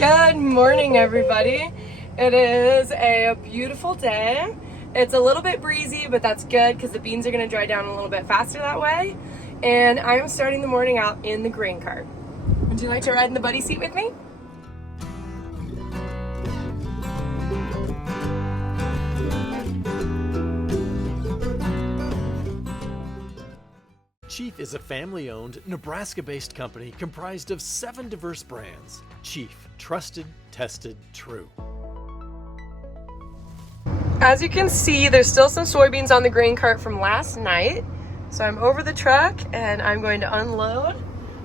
Good morning, everybody. It is a beautiful day. It's a little bit breezy, but that's good because the beans are going to dry down a little bit faster that way. And I am starting the morning out in the grain cart. Would you like to ride in the buddy seat with me? Chief is a family-owned, Nebraska-based company comprised of 7 diverse brands. Chief, trusted, tested, true. As you can see, there's still some soybeans on the grain cart from last night. So I'm over the truck and I'm going to unload.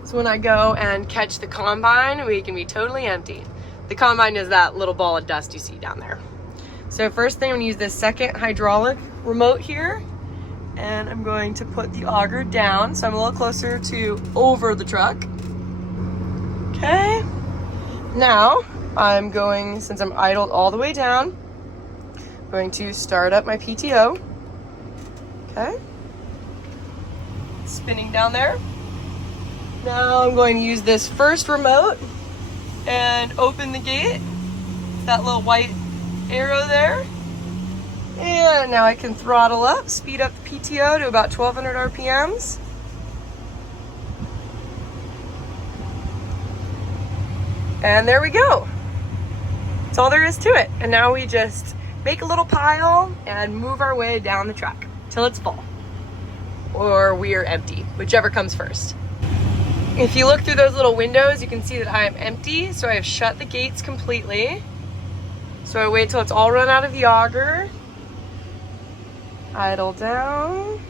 So when I go and catch the combine, we can be totally empty. The combine is that little ball of dust you see down there. So first thing, I'm gonna use this second hydraulic remote here. And I'm going to put the auger down so I'm a little closer to over the truck. Okay. Now I'm going, since I'm idled all the way down, I'm going to start up my PTO. Okay. Spinning down there. Now I'm going to use this first remote and open the gate. That little white arrow there. And now I can throttle up, speed up the PTO to about 1200 RPMs. And there we go. That's all there is to it. And now we just make a little pile and move our way down the track till it's full. Or we are empty, whichever comes first. If you look through those little windows, you can see that I am empty. So I have shut the gates completely. So I wait till it's all run out of the auger. Idle down,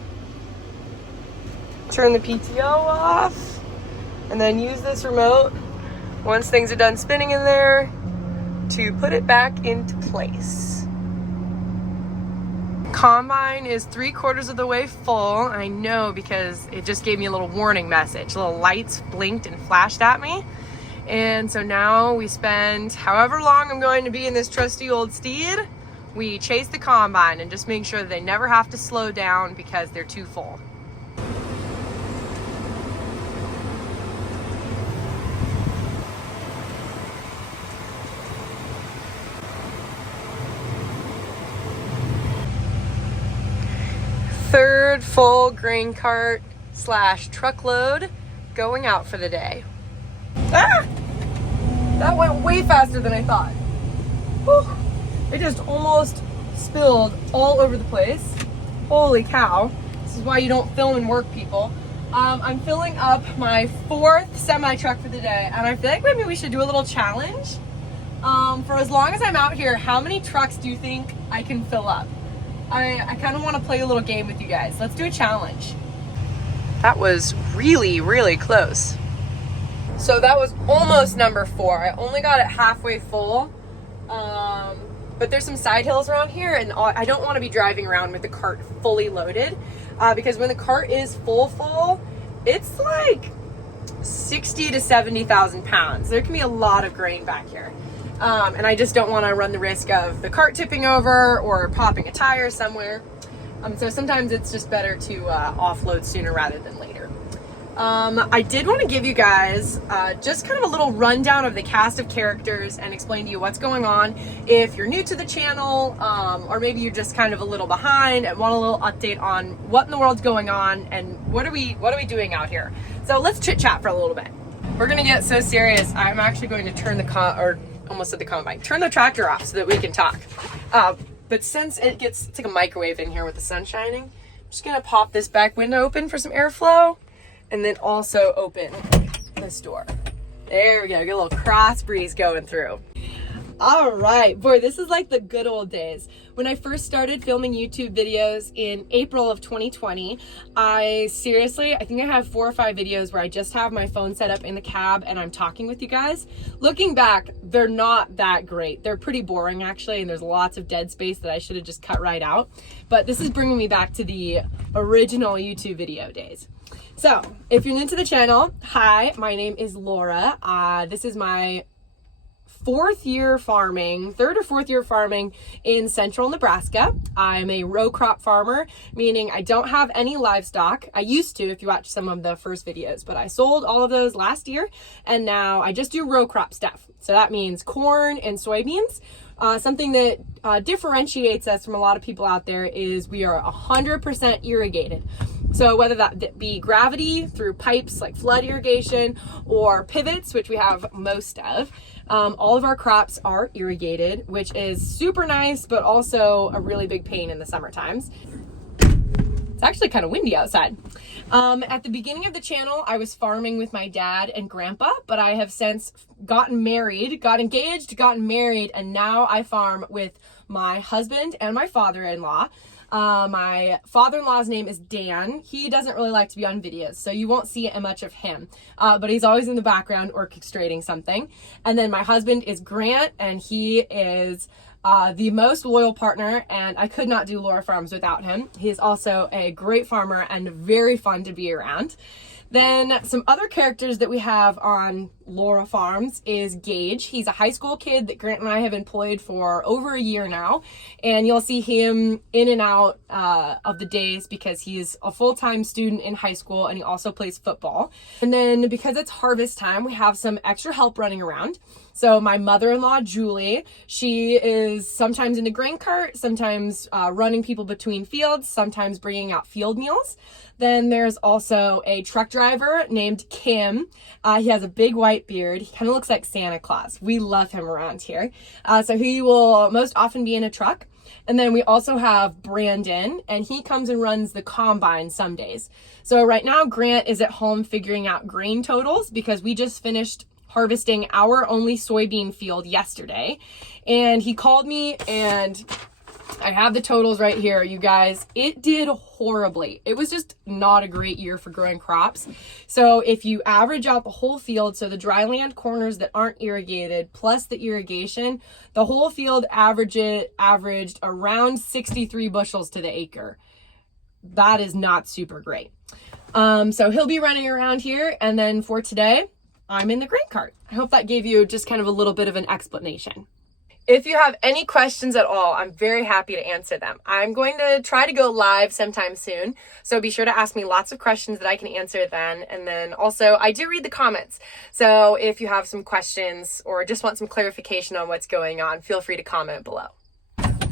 turn the PTO off, and then use this remote once things are done spinning in there to put it back into place. Combine is 3/4 of the way full. I know because it just gave me a little warning message. Little lights blinked and flashed at me. And so now we spend however long I'm going to be in this trusty old steed. We chase the combine and just make sure that they never have to slow down because they're too full. Third full grain cart / truckload going out for the day. Ah! That went way faster than I thought. Whew. It just almost spilled all over the place. Holy cow. This is why you don't film and work, people. I'm filling up my 4th semi-truck for the day, and I feel like maybe we should do a little challenge. For as long as I'm out here, how many trucks do you think I can fill up? I kind of want to play a little game with you guys. Let's do a challenge. That was really, really close. So that was almost number 4. I only got it halfway full. But there's some side hills around here, and I don't want to be driving around with the cart fully loaded because when the cart is full, it's like 60 to 70,000 pounds. There can be a lot of grain back here. And I just don't want to run the risk of the cart tipping over or popping a tire somewhere. So sometimes it's just better to offload sooner rather than later. I did want to give you guys just kind of a little rundown of the cast of characters and explain to you what's going on if you're new to the channel, or maybe you're just kind of a little behind and want a little update on what in the world's going on and what are we doing out here. So let's chit chat for a little bit. We're gonna get so serious. I'm actually going to turn turn the tractor off so that we can talk. But since it's like a microwave in here with the sun shining, I'm just gonna pop this back window open for some airflow. And then also open this door. There we go, get a little cross breeze going through. All right, boy, this is like the good old days. When I first started filming YouTube videos in April of 2020, I think I have 4 or 5 videos where I just have my phone set up in the cab and I'm talking with you guys. Looking back, they're not that great. They're pretty boring actually, and there's lots of dead space that I should have just cut right out. But this is bringing me back to the original YouTube video days. So, if you're new to the channel, hi, my name is Laura. This is my third or fourth year farming in central Nebraska. I'm a row crop farmer, meaning I don't have any livestock. I used to, if you watch some of the first videos, but I sold all of those last year, and now I just do row crop stuff. So that means corn and soybeans. Something that differentiates us from a lot of people out there is we are 100% irrigated. So whether that be gravity through pipes like flood irrigation or pivots, which we have most of, all of our crops are irrigated, which is super nice, but also a really big pain in the summer times. It's actually kind of windy outside. At the beginning of the channel, I was farming with my dad and grandpa, but I have since gotten married, got engaged, gotten married, and now I farm with my husband and my father-in-law. My father-in-law's name is Dan. He doesn't really like to be on videos, so you won't see much of him, but he's always in the background orchestrating something. And then my husband is Grant, and he is the most loyal partner, and I could not do Laura Farms without him. He is also a great farmer and very fun to be around. Then some other characters that we have on Laura Farms is Gage. He's a high school kid that Grant and I have employed for over a year now, and you'll see him in and out of the days because he's a full-time student in high school, and he also plays football. And then because it's harvest time, we have some extra help running around. So my mother-in-law, Julie, she is sometimes in the grain cart, sometimes running people between fields, sometimes bringing out field meals. Then there's also a truck driver named Kim. He has a big white beard. He kind of looks like Santa Claus. We love him around here. So he will most often be in a truck. And then we also have Brandon, and he comes and runs the combine some days. So right now, Grant is at home figuring out grain totals because we just finished harvesting our only soybean field yesterday. And he called me, and I have the totals right here, you guys. It did horribly. It was just not a great year for growing crops. So if you average out the whole field, so the dryland corners that aren't irrigated plus the irrigation, the whole field averaged around 63 bushels to the acre. That is not super great. So he'll be running around here, and then for today, I'm in the grain cart. I hope that gave you just kind of a little bit of an explanation. If you have any questions at all, I'm very happy to answer them. I'm going to try to go live sometime soon, so be sure to ask me lots of questions that I can answer then. And then also, I do read the comments. So if you have some questions or just want some clarification on what's going on, feel free to comment below.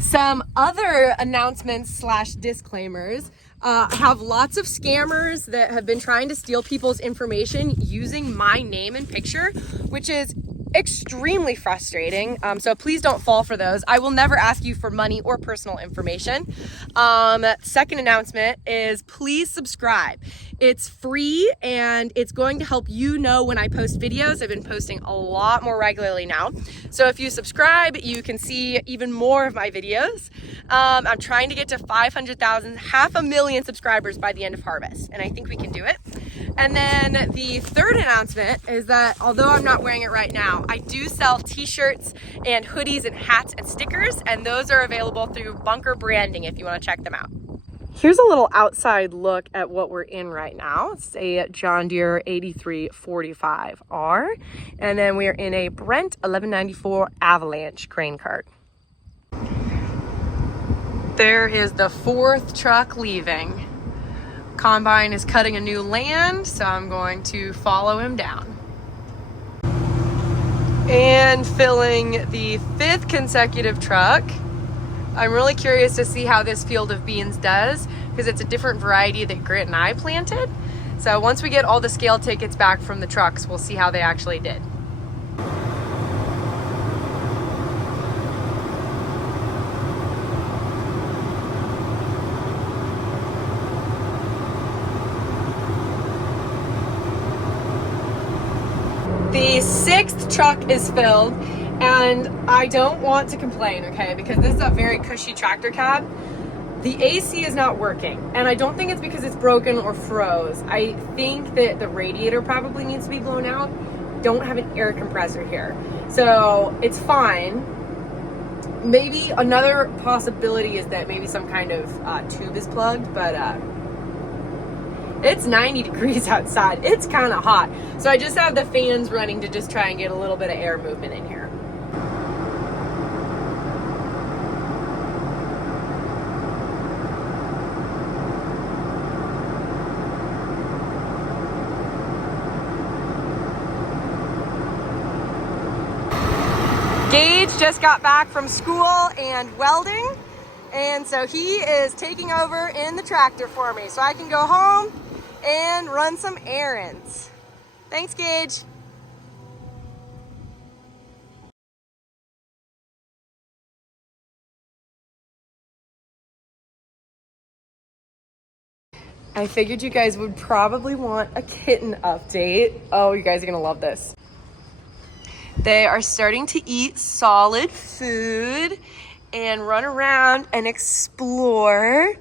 Some other announcements / disclaimers. I have lots of scammers that have been trying to steal people's information using my name and picture, which is extremely frustrating. So please don't fall for those. I will never ask you for money or personal information. Second announcement is please subscribe. It's free, and it's going to help you know when I post videos. I've been posting a lot more regularly now. So if you subscribe, you can see even more of my videos. I'm trying to get to 500,000, 500,000 subscribers by the end of harvest, and I think we can do it. And then the third announcement is that although I'm not wearing it right now, I do sell t-shirts and hoodies and hats and stickers, and those are available through Bunker Branding if you want to check them out. Here's a little outside look at what we're in right now. It's a John Deere 8345R, and then we're in a Brent 1194 Avalanche grain cart. There is the fourth truck leaving. Combine is cutting a new land, so I'm going to follow him down. And filling the fifth consecutive truck. I'm really curious to see how this field of beans does, because it's a different variety that Grant and I planted. So once we get all the scale tickets back from the trucks, we'll see how they actually did. The sixth truck is filled, and I don't want to complain, okay, because this is a very cushy tractor cab. The AC is not working, and I don't think it's because it's broken or froze. I think that the radiator probably needs to be blown out. Don't have an air compressor here, so it's fine. Maybe another possibility is that maybe some kind of tube is plugged, but it's 90 degrees outside. It's kind of hot. So I just have the fans running to just try and get a little bit of air movement in here. kids just got back from school and welding, and so he is taking over in the tractor for me so I can go home and run some errands. Thanks, Gage. I figured you guys would probably want a kitten update. Oh, you guys are gonna love this. They are starting to eat solid food and run around and explore.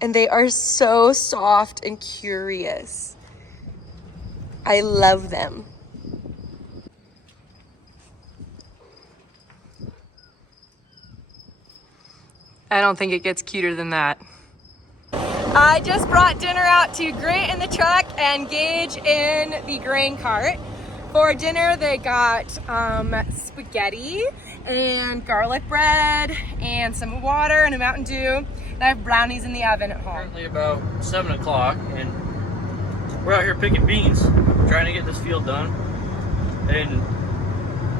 And they are so soft and curious. I love them. I don't think it gets cuter than that. I just brought dinner out to Grant in the truck and Gage in the grain cart. For dinner, they got spaghetti and garlic bread and some water and a Mountain Dew. And I have brownies in the oven at home. Currently about 7 o'clock, and we're out here picking beans, trying to get this field done. And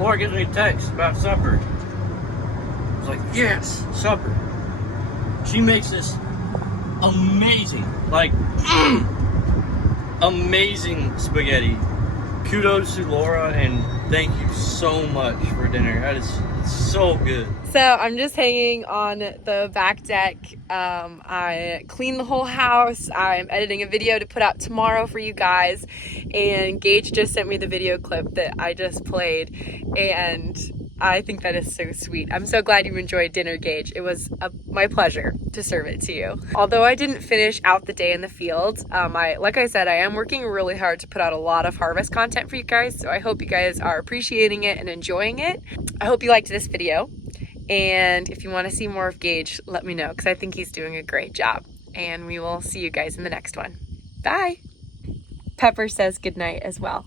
Laura gives me a text about supper. I was like, yes, supper. She makes this amazing, like, amazing spaghetti. Kudos to Laura, and thank you so much for dinner. That is so good. So I'm just hanging on the back deck. I cleaned the whole house. I'm editing a video to put out tomorrow for you guys. And Gage just sent me the video clip that I just played. And I think that is so sweet. I'm so glad you enjoyed dinner, Gage. It was my pleasure to serve it to you. Although I didn't finish out the day in the field, like I said, I am working really hard to put out a lot of harvest content for you guys. So I hope you guys are appreciating it and enjoying it. I hope you liked this video. And if you want to see more of Gage, let me know, because I think he's doing a great job. And we will see you guys in the next one. Bye. Pepper says goodnight as well.